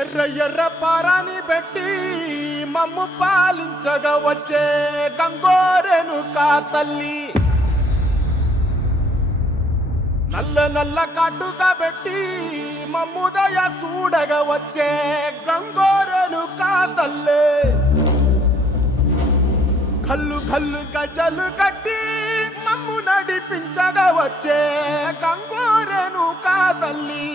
ఎర్ర ఎర్ర పారాని పెట్టి మమ్ము పాలించగా వచ్చే గంగోరేణుకా తల్లి, నల్ల నల్ల కాటుగా పెట్టి మమ్ముదయ చూడగా వచ్చే గంగోరేణుకా తల్లి, కల్లు కల్లు గజలు కట్టి మమ్ము నడిపించగా వచ్చే గంగోరేణుకా తల్లి.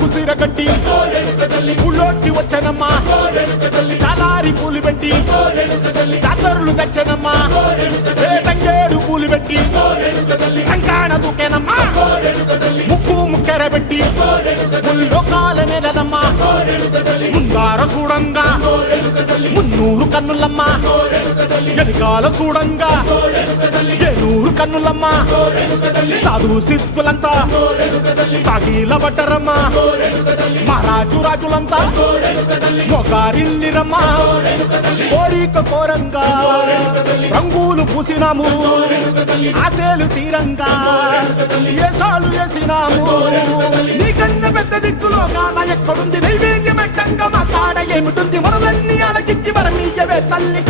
కుసిరగట్టి పుల్లోకి వచ్చనమ్మా, చాలారి పూలు పెట్టి జాతరులు తెచ్చనమ్మా, తంగేడు పూలు పెట్టి కంకాణ దూకేనమ్మా, ముక్కు ముక్కెర పెట్టి ముల్లోకాల నెలనమ్మా, ముందార చూడంగా మున్నూరు కన్నులమ్మా, వెనుకాల చూడంగా ఏనూరు కన్నులమ్మా, సాధు సిద్ధులంతా సాగిల పట్టరమ్మా, మహారాజు రాజులంతా మొగారిల్లిరమ్మా, కోరిక కోరంగా రంగులు పూసినాము, ఆశలు తీరంగా ఏసాలు వేసినాము, నీకన్నా పెద్ద దిక్కులో కాన ఎక్కడుంది, నైవేద్యం ఎట్టంగా మా కాడ ఏమిటుంది, మనలన్నీ అడగిచ్చి వరమీయవే తల్లి